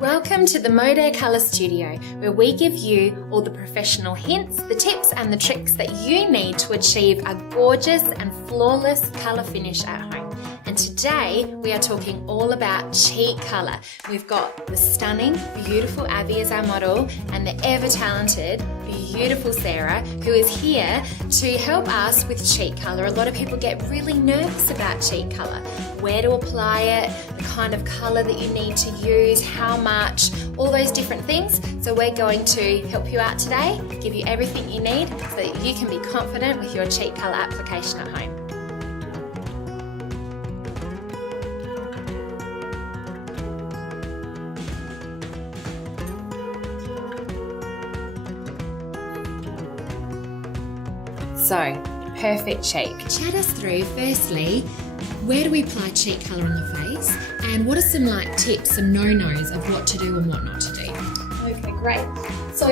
Welcome to the Modere Colour Studio, where we give you all the professional hints, the tips and the tricks that you need to achieve a gorgeous and flawless colour finish at home. And today we are talking all about cheek colour. We've got the stunning, beautiful Abby as our model and the ever-talented, beautiful Sarah, who is here to help us with cheek colour. A lot of people get really nervous about cheek colour. Where to apply it, the kind of colour that you need to use, how much, all those different things. So we're going to help you out today, give you everything you need so that you can be confident with your cheek colour application at home. So, perfect cheek. Chat us through, firstly, where do we apply cheek colour on the face, and what are some tips, some no-nos of what to do and what not to do? Okay, great. So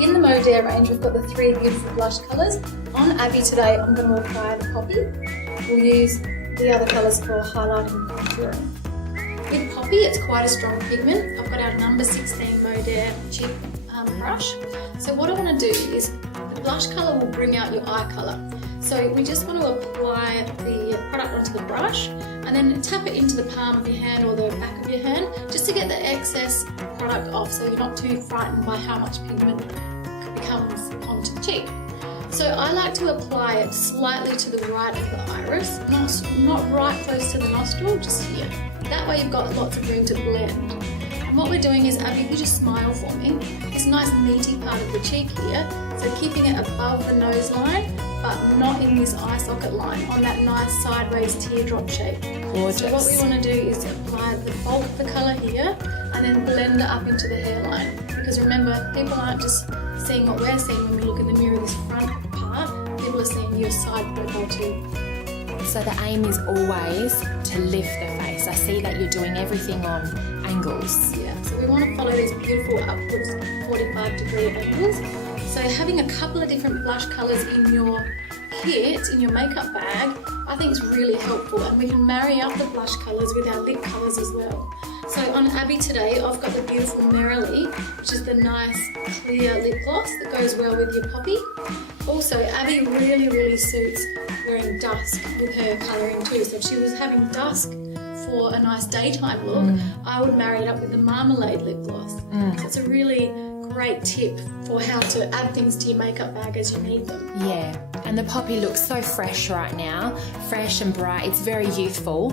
in the Modere range, we've got the three beautiful blush colours. On Abby today, I'm going to apply the Poppy. We'll use the other colours for highlighting and contouring. With Poppy, it's quite a strong pigment. I've got our number 16 Modere cheek brush. So what I want to do is, the blush colour will bring out your eye colour. So we just want to apply the product onto the brush and then tap it into the palm of your hand or the back of your hand just to get the excess product off, so you're not too frightened by how much pigment becomes onto the cheek. So I like to apply it slightly to the right of the iris, not right close to the nostril, just here. That way you've got lots of room to blend. And what we're doing is, Abby, if you just smile for me, this nice meaty part of the cheek here, so keeping it above the nose line, but not in this eye socket line, on that nice sideways teardrop shape. Gorgeous. So what we want to do is apply the bulk of the colour here and then blend it up into the hairline. Because remember, people aren't just seeing what we're seeing when we look in the mirror, this front part, people are seeing your side profile too. So the aim is always to lift the face. I see that you're doing everything on angles. Yeah, so we want to follow these beautiful upwards 45-degree angles. So having a couple of different blush colours in your kit, in your makeup bag, I think is really helpful, and we can marry up the blush colours with our lip colours as well. So on Abby today, I've got the beautiful Merrily, which is the nice clear lip gloss that goes well with your Poppy. Also, Abby really suits wearing dusk with her colouring too. So if she was having dusk for a nice daytime look, I would marry it up with the Marmalade lip gloss. So it's a really great tip for how to add things to your makeup bag as you need them. Yeah, and the Poppy looks so fresh right now, fresh and bright. It's very youthful.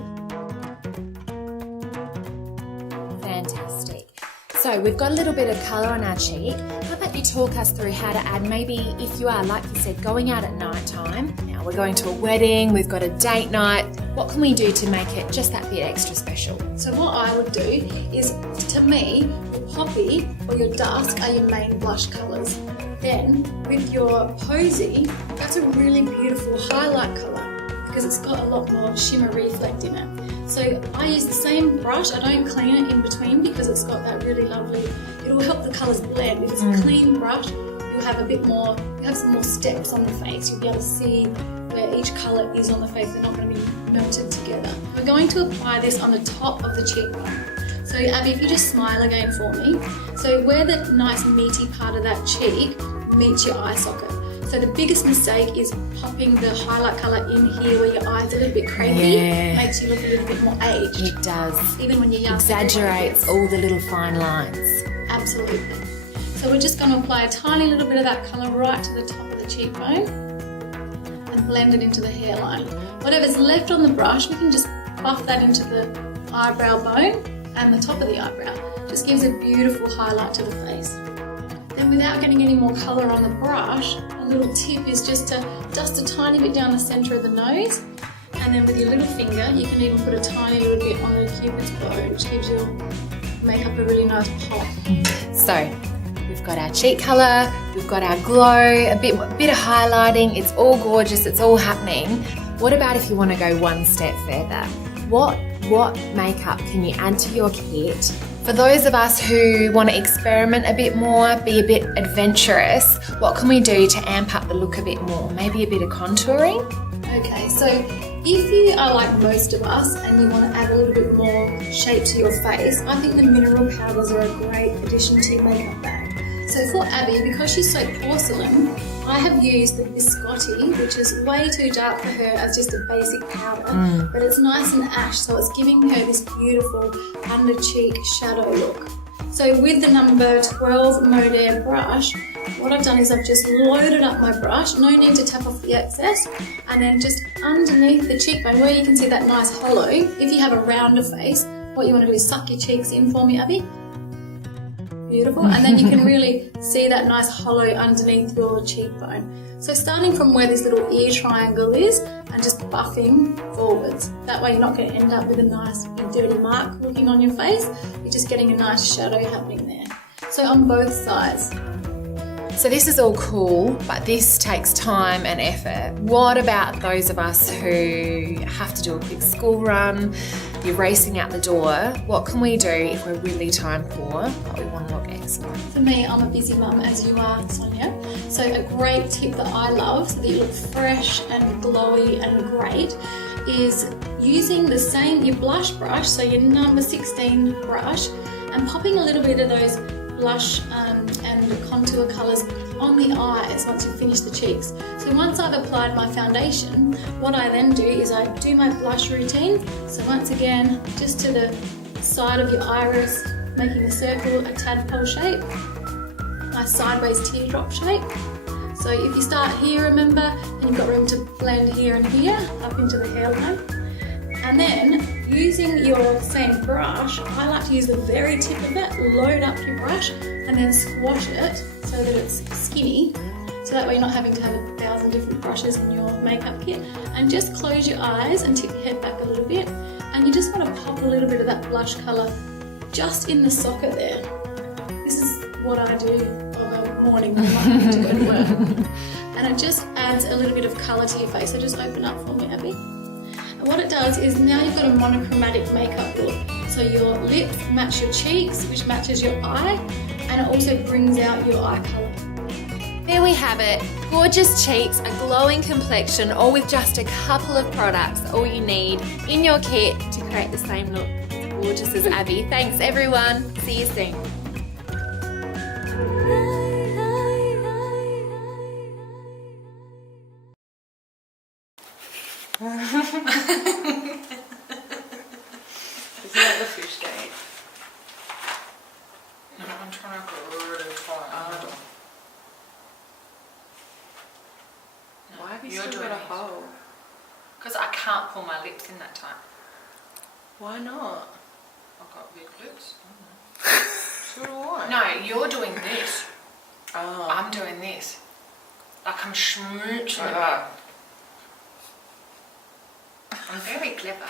Fantastic. So we've got a little bit of colour on our cheek. How about you talk us through how to add, maybe if you are, like you said, going out at night time. Now we're going to a wedding, we've got a date night. What can we do to make it just that bit extra special? So what I would do is, to me, your Poppy or your dusk are your main blush colours. Then with your Posy, that's a really beautiful highlight colour because it's got a lot more shimmer reflect in it. So I use the same brush, I don't clean it in between because it's got that really lovely, it'll help the colours blend. If it's a clean brush, you'll have a bit more, you have some more steps on the face. You'll be able to see where each colour is on the face. They're not going to be melted together. We're going to apply this on the top of the cheekbone. So Abby, if you just smile again for me. So where the nice meaty part of that cheek meets your eye socket. So the biggest mistake is popping the highlight colour in here where your eyes are a little bit crepey. Yeah. Makes you look a little bit more aged. It does. Even when you're young. Exaggerates all the little fine lines. Absolutely. So we're just going to apply a tiny little bit of that colour right to the top of the cheekbone and blend it into the hairline. Whatever's left on the brush, we can just buff that into the eyebrow bone and the top of the eyebrow. Just gives a beautiful highlight to the face. Then without getting any more colour on the brush, a little tip is just to dust a tiny bit down the centre of the nose, and then with your little finger you can even put a tiny little bit on the cupid's bow, which gives your makeup a really nice pop. So we've got our cheek colour, we've got our glow, a bit of highlighting. It's all gorgeous, it's all happening. What about if you want to go one step further? What makeup can you add to your kit? For those of us who want to experiment a bit more, be a bit adventurous, what can we do to amp up the look a bit more? Maybe a bit of contouring? Okay, so If you are like most of us and you want to add a little bit more shape to your face, I think the mineral powders are a great addition to your makeup bag. So for Abby, because she's so porcelain, I have used the Biscotti, which is way too dark for her as just a basic powder, but it's nice and ash, so it's giving her this beautiful under cheek shadow look. So with the number 12 Modere brush, what I've done is I've just loaded up my brush, no need to tap off the excess, and then just underneath the cheekbone where you can see that nice hollow. If you have a rounder face, what you want to do is suck your cheeks in for me, Abby. Beautiful, and then you can really see that nice hollow underneath your cheekbone. So starting from where this little ear triangle is and just buffing forwards. That way you're not going to end up with a nice big dirty mark looking on your face. You're just getting a nice shadow happening there. So on both sides. So this is all cool, but this takes time and effort. What about those of us who have to do a quick school run, you're racing out the door? What can we do if we're really time poor, but we want to look excellent? For me, I'm a busy mum as you are, Sonia. So a great tip that I love so that you look fresh and glowy and great is using the same, your blush brush, so your number 16 brush, and popping a little bit of those blush and contour colours on the eyes once you finish the cheeks. So once I've applied my foundation, what I then do is I do my blush routine. So once again, just to the side of your iris, making a circle, a tadpole shape, nice sideways teardrop shape. So if you start here, remember, and you've got room to blend here and here, up into the hairline. And then, using your same brush, I like to use the very tip of it, load up your brush, and then squash it so that it's skinny. So that way you're not having to have 1,000 different brushes in your makeup kit. And just close your eyes and tip your head back a little bit. And you just want to pop a little bit of that blush colour just in the socket there. This is what I do on a morning when I'm not to go to work. And it just adds a little bit of colour to your face. So just open up for me, Abby. And what it does is now you've got a monochromatic makeup look. So your lips match your cheeks, which matches your eye, and it also brings out your eye colour. There we have it. Gorgeous cheeks, a glowing complexion, all with just a couple of products, all you need in your kit to create the same look as gorgeous as Abby. Thanks everyone. See you soon. Isn't that the fish gate? No, I'm trying to go really far. Why have you still got a hole? Because I can't pull my lips in that time. Why not? I've got big lips. So do I. No, you're doing this. Oh. I'm doing this. Like I'm smooching it back. I'm very clever.